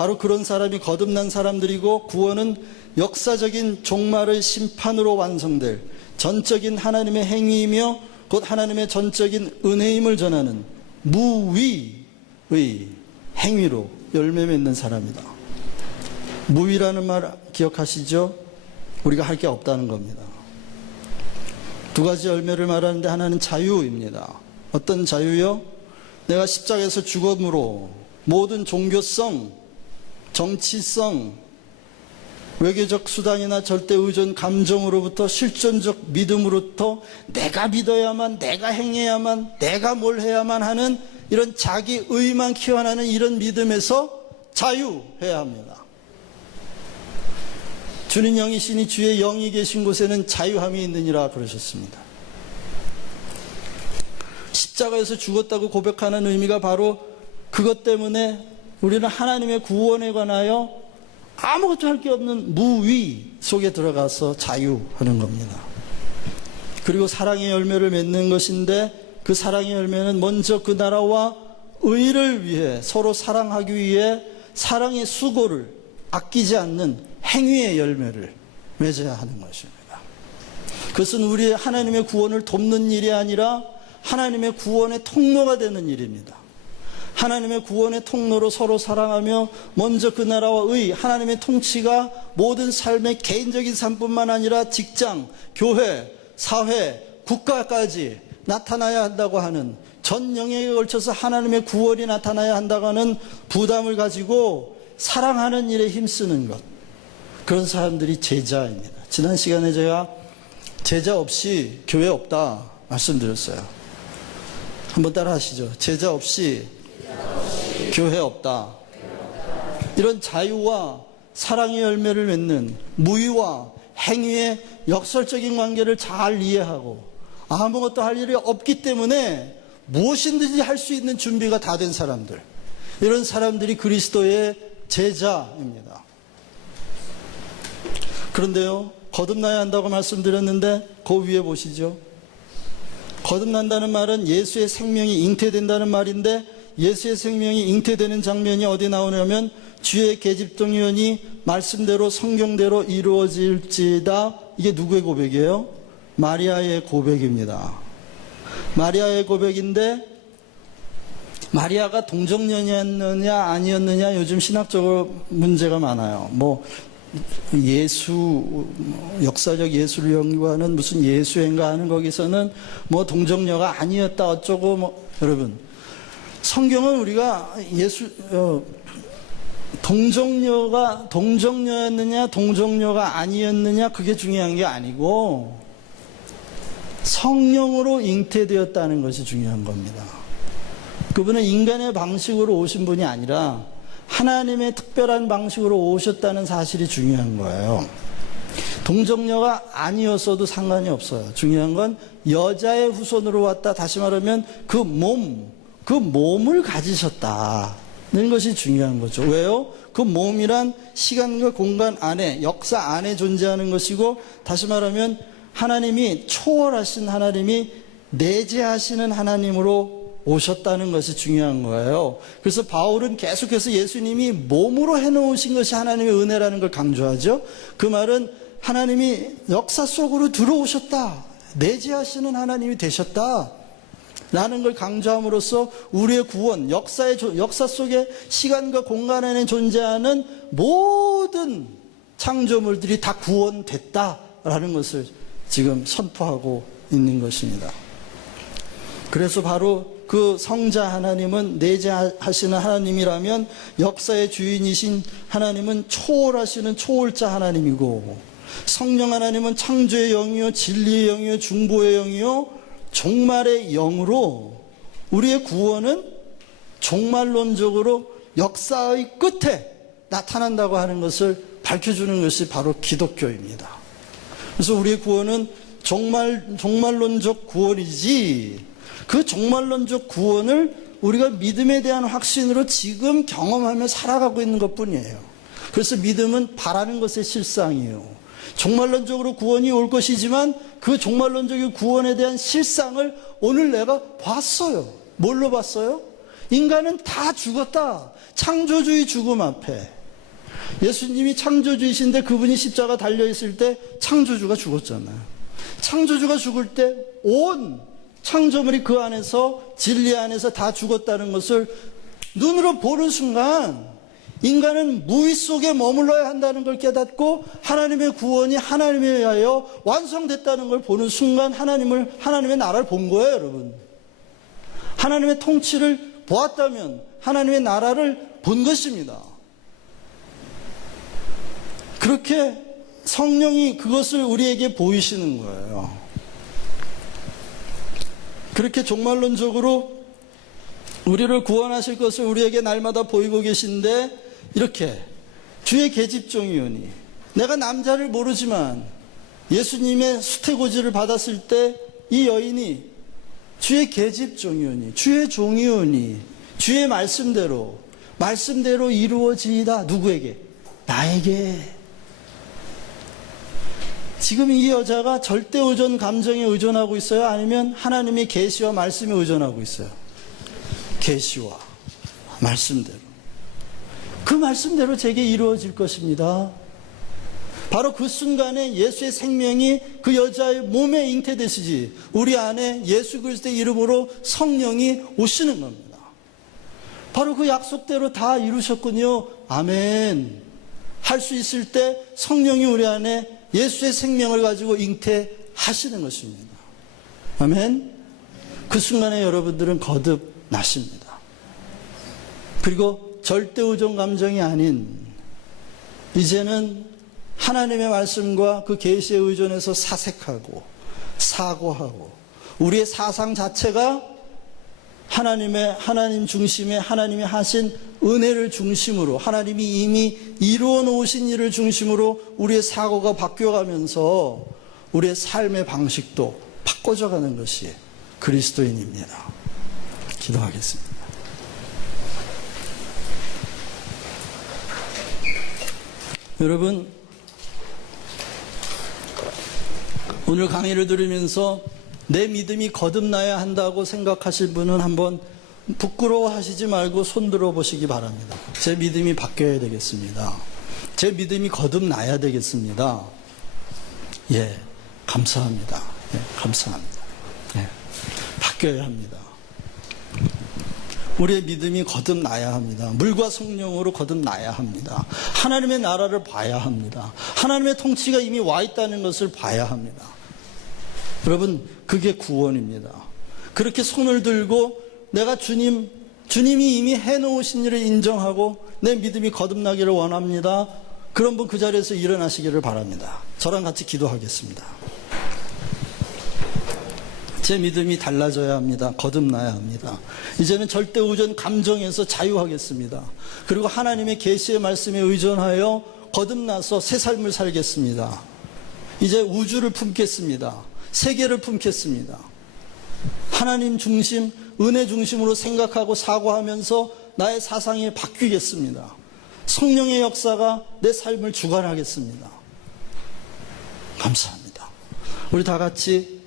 바로 그런 사람이 거듭난 사람들이고, 구원은 역사적인 종말의 심판으로 완성될 전적인 하나님의 행위이며 곧 하나님의 전적인 은혜임을 전하는 무위의 행위로 열매 맺는 사람이다. 무위라는 말 기억하시죠? 우리가 할 게 없다는 겁니다. 두 가지 열매를 말하는데 하나는 자유입니다. 어떤 자유요? 내가 십자가에서 죽음으로 모든 종교성, 정치성, 외교적 수단이나 절대 의존 감정으로부터 실존적 믿음으로부터 내가 믿어야만, 내가 행해야만, 내가 뭘 해야만 하는 이런 자기 의만 키워나는 이런 믿음에서 자유해야 합니다. 주는 영이시니 주의 영이 계신 곳에는 자유함이 있느니라 그러셨습니다. 십자가에서 죽었다고 고백하는 의미가 바로 그것 때문에 우리는 하나님의 구원에 관하여 아무것도 할 게 없는 무위 속에 들어가서 자유하는 겁니다. 그리고 사랑의 열매를 맺는 것인데, 그 사랑의 열매는 먼저 그 나라와 의를 위해 서로 사랑하기 위해 사랑의 수고를 아끼지 않는 행위의 열매를 맺어야 하는 것입니다. 그것은 우리의 하나님의 구원을 돕는 일이 아니라 하나님의 구원의 통로가 되는 일입니다. 하나님의 구원의 통로로 서로 사랑하며 먼저 그 나라와 의, 하나님의 통치가 모든 삶의 개인적인 삶뿐만 아니라 직장, 교회, 사회, 국가까지 나타나야 한다고 하는, 전 영역에 걸쳐서 하나님의 구원이 나타나야 한다고 하는 부담을 가지고 사랑하는 일에 힘쓰는 것, 그런 사람들이 제자입니다. 지난 시간에 제가 제자 없이 교회 없다 말씀드렸어요. 한번 따라 하시죠. 제자 없이 교회 없다. 이런 자유와 사랑의 열매를 맺는 무위와 행위의 역설적인 관계를 잘 이해하고 아무것도 할 일이 없기 때문에 무엇이든지 할 수 있는 준비가 다 된 사람들, 이런 사람들이 그리스도의 제자입니다. 그런데요, 거듭나야 한다고 말씀드렸는데 그 위에 보시죠. 거듭난다는 말은 예수의 생명이 잉태된다는 말인데, 예수의 생명이 잉태되는 장면이 어디 나오냐면 주의 계집종이오니 말씀대로 성경대로 이루어질지다. 이게 누구의 고백이에요? 마리아의 고백입니다. 마리아의 고백인데, 마리아가 동정녀였느냐 아니었느냐 요즘 신학적으로 문제가 많아요. 예수, 역사적 예수를 연구하는 무슨 예수행가 하는 거기서는 동정녀가 아니었다 어쩌고 여러분, 성경은 우리가 동정녀였느냐 동정녀가 아니었느냐 그게 중요한 게 아니고 성령으로 잉태되었다는 것이 중요한 겁니다. 그분은 인간의 방식으로 오신 분이 아니라 하나님의 특별한 방식으로 오셨다는 사실이 중요한 거예요. 동정녀가 아니었어도 상관이 없어요. 중요한 건 여자의 후손으로 왔다. 다시 말하면 그 몸을 가지셨다는 것이 중요한 거죠. 왜요? 그 몸이란 시간과 공간 안에, 역사 안에 존재하는 것이고, 다시 말하면 하나님이 초월하신 하나님이 내재하시는 하나님으로 오셨다는 것이 중요한 거예요. 그래서 바울은 계속해서 예수님이 몸으로 해놓으신 것이 하나님의 은혜라는 걸 강조하죠. 그 말은 하나님이 역사 속으로 들어오셨다, 내재하시는 하나님이 되셨다 라는 걸 강조함으로써 우리의 구원, 역사 속에 시간과 공간 안에 존재하는 모든 창조물들이 다 구원됐다라는 것을 지금 선포하고 있는 것입니다. 그래서 바로 그 성자 하나님은 내재하시는 하나님이라면, 역사의 주인이신 하나님은 초월하시는 초월자 하나님이고, 성령 하나님은 창조의 영이요 진리의 영이요 중보의 영이요 종말의 영으로 우리의 구원은 종말론적으로 역사의 끝에 나타난다고 하는 것을 밝혀주는 것이 바로 기독교입니다. 그래서 우리의 구원은 종말론적 구원이지, 그 종말론적 구원을 우리가 믿음에 대한 확신으로 지금 경험하며 살아가고 있는 것뿐이에요. 그래서 믿음은 바라는 것의 실상이에요. 종말론적으로 구원이 올 것이지만 그 종말론적인 구원에 대한 실상을 오늘 내가 봤어요. 뭘로 봤어요? 인간은 다 죽었다. 창조주의 죽음 앞에. 예수님이 창조주이신데 그분이 십자가 달려있을 때 창조주가 죽었잖아요. 창조주가 죽을 때 온 창조물이 그 안에서, 진리 안에서 다 죽었다는 것을 눈으로 보는 순간 인간은 무위 속에 머물러야 한다는 걸 깨닫고 하나님의 구원이 하나님에 의하여 완성됐다는 걸 보는 순간 하나님의 나라를 본 거예요, 여러분. 하나님의 통치를 보았다면 하나님의 나라를 본 것입니다. 그렇게 성령이 그것을 우리에게 보이시는 거예요. 그렇게 종말론적으로 우리를 구원하실 것을 우리에게 날마다 보이고 계신데, 이렇게 주의 계집종이오니, 내가 남자를 모르지만 예수님의 수태고지를 받았을 때 이 여인이 주의 계집종이오니, 주의 종이오니, 주의 말씀대로 이루어지이다. 누구에게? 나에게. 지금 이 여자가 절대의존 감정에 의존하고 있어요? 아니면 하나님의 계시와 말씀에 의존하고 있어요? 계시와 말씀대로. 그 말씀대로 제게 이루어질 것입니다. 바로 그 순간에 예수의 생명이 그 여자의 몸에 잉태되시지, 우리 안에 예수 그리스도의 이름으로 성령이 오시는 겁니다. 바로 그 약속대로 다 이루셨군요. 아멘. 할 수 있을 때 성령이 우리 안에 예수의 생명을 가지고 잉태하시는 것입니다. 아멘. 그 순간에 여러분들은 거듭나십니다. 그리고 절대의존 감정이 아닌, 이제는 하나님의 말씀과 그 계시에 의존해서 사색하고 사고하고, 우리의 사상 자체가 하나님 중심의, 하나님이 하신 은혜를 중심으로, 하나님이 이미 이루어 놓으신 일을 중심으로 우리의 사고가 바뀌어가면서 우리의 삶의 방식도 바꿔져 가는 것이 그리스도인입니다. 기도하겠습니다. 여러분, 오늘 강의를 들으면서 내 믿음이 거듭나야 한다고 생각하실 분은 한번 부끄러워하시지 말고 손 들어 보시기 바랍니다. 제 믿음이 바뀌어야 되겠습니다. 제 믿음이 거듭나야 되겠습니다. 예, 감사합니다. 예, 감사합니다. 예, 바뀌어야 합니다. 우리의 믿음이 거듭나야 합니다. 물과 성령으로 거듭나야 합니다. 하나님의 나라를 봐야 합니다. 하나님의 통치가 이미 와 있다는 것을 봐야 합니다. 여러분, 그게 구원입니다. 그렇게 손을 들고 내가 주님이 이미 해놓으신 일을 인정하고 내 믿음이 거듭나기를 원합니다. 그런 분 그 자리에서 일어나시기를 바랍니다. 저랑 같이 기도하겠습니다. 제 믿음이 달라져야 합니다. 거듭나야 합니다. 이제는 절대의존 감정에서 자유하겠습니다. 그리고 하나님의 계시의 말씀에 의존하여 거듭나서 새 삶을 살겠습니다. 이제 우주를 품겠습니다. 세계를 품겠습니다. 하나님 중심, 은혜 중심으로 생각하고 사고하면서 나의 사상이 바뀌겠습니다. 성령의 역사가 내 삶을 주관하겠습니다. 감사합니다. 우리 다 같이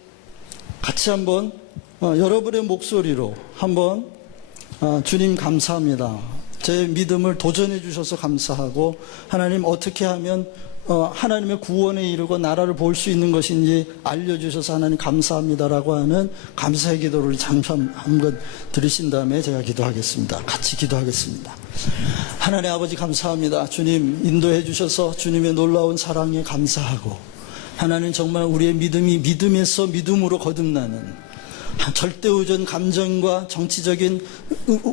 한번 여러분의 목소리로 한번 주님 감사합니다. 제 믿음을 도전해 주셔서 감사하고, 하나님 어떻게 하면 하나님의 구원에 이르고 나라를 볼 수 있는 것인지 알려주셔서 하나님 감사합니다라고 하는 감사의 기도를 잠깐 한번 들으신 다음에 제가 기도하겠습니다. 같이 기도하겠습니다. 하나님 아버지 감사합니다. 주님 인도해 주셔서 주님의 놀라운 사랑에 감사하고, 하나님 정말 우리의 믿음이 믿음에서 믿음으로 거듭나는, 절대의존 감정과 정치적인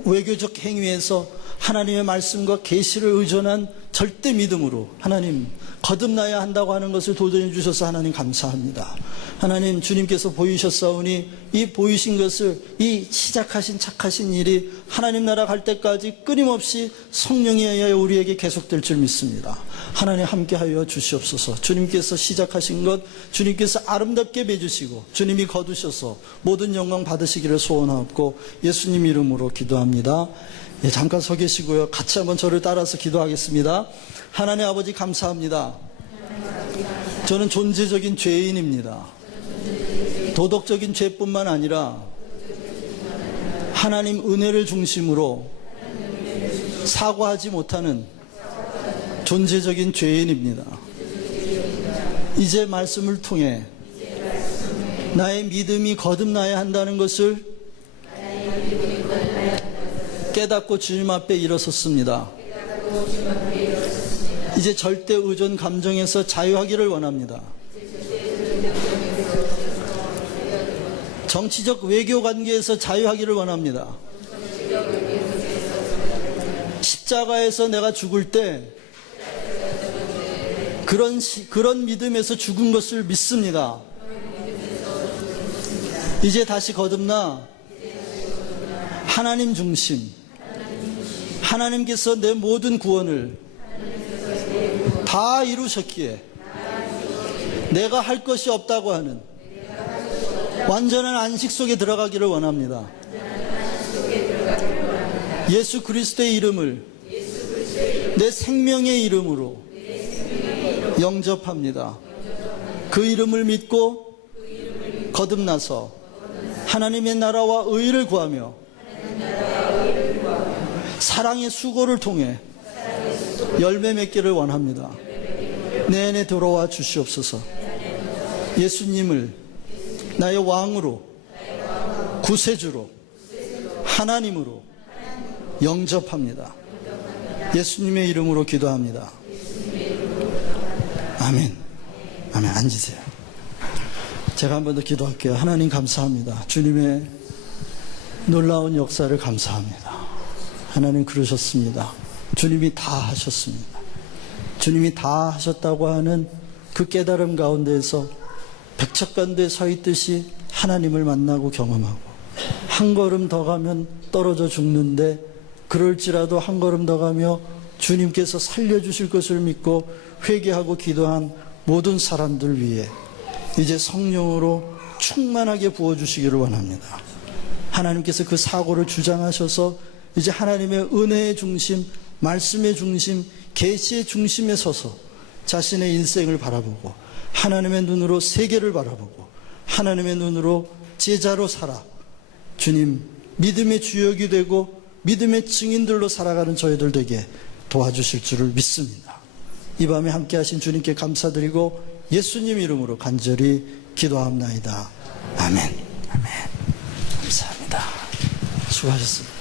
외교적 행위에서 하나님의 말씀과 계시를 의존한 절대 믿음으로 하나님 거듭나야 한다고 하는 것을 도전해 주셔서 하나님 감사합니다. 하나님 주님께서 보이셨사오니 이 보이신 것을, 이 시작하신 착하신 일이 하나님 나라 갈 때까지 끊임없이 성령에 의하여 우리에게 계속될 줄 믿습니다. 하나님 함께하여 주시옵소서. 주님께서 시작하신 것 주님께서 아름답게 맺으시고 주님이 거두셔서 모든 영광 받으시기를 소원하옵고 예수님 이름으로 기도합니다. 예, 잠깐 서 계시고요. 같이 한번 저를 따라서 기도하겠습니다. 하나님 아버지 감사합니다. 저는 존재적인 죄인입니다. 도덕적인 죄뿐만 아니라 하나님 은혜를 중심으로 사과하지 못하는 존재적인 죄인입니다. 이제 말씀을 통해 나의 믿음이 거듭나야 한다는 것을 깨닫고 주님 앞에 일어섰습니다. 이제 절대 의존 감정에서 자유하기를 원합니다. 정치적 외교 관계에서 자유하기를 원합니다. 십자가에서 내가 죽을 때 그런 믿음에서 죽은 것을 믿습니다. 이제 다시 거듭나 하나님 중심, 하나님께서 내 모든 구원을 다 이루셨기에 내가 할 것이 없다고 하는 완전한 안식 속에 들어가기를 원합니다. 예수 그리스도의 이름을 내 생명의 이름으로 영접합니다. 그 이름을 믿고 거듭나서 하나님의 나라와 의를 구하며 사랑의 수고를 통해 열매 맺기를 원합니다. 내 안에 들어와 주시옵소서. 예수님을 나의 왕으로, 구세주로, 하나님으로 영접합니다. 예수님의 이름으로 기도합니다. 아멘. 아멘. 앉으세요. 제가 한 번 더 기도할게요. 하나님 감사합니다. 주님의 놀라운 역사를 감사합니다. 하나님 그러셨습니다. 주님이 다 하셨습니다. 주님이 다 하셨다고 하는 그 깨달음 가운데에서 백척간도에 서 있듯이 하나님을 만나고 경험하고, 한 걸음 더 가면 떨어져 죽는데 그럴지라도 한 걸음 더 가며 주님께서 살려주실 것을 믿고 회개하고 기도한 모든 사람들 위해 이제 성령으로 충만하게 부어주시기를 원합니다. 하나님께서 그 사고를 주장하셔서 이제 하나님의 은혜의 중심, 말씀의 중심, 계시의 중심에 서서 자신의 인생을 바라보고 하나님의 눈으로 세계를 바라보고 하나님의 눈으로 제자로 살아 주님 믿음의 주역이 되고 믿음의 증인들로 살아가는 저희들 되게 도와주실 줄을 믿습니다. 이 밤에 함께 하신 주님께 감사드리고 예수님 이름으로 간절히 기도합나이다. 아멘. 아멘. 감사합니다. 수고하셨습니다.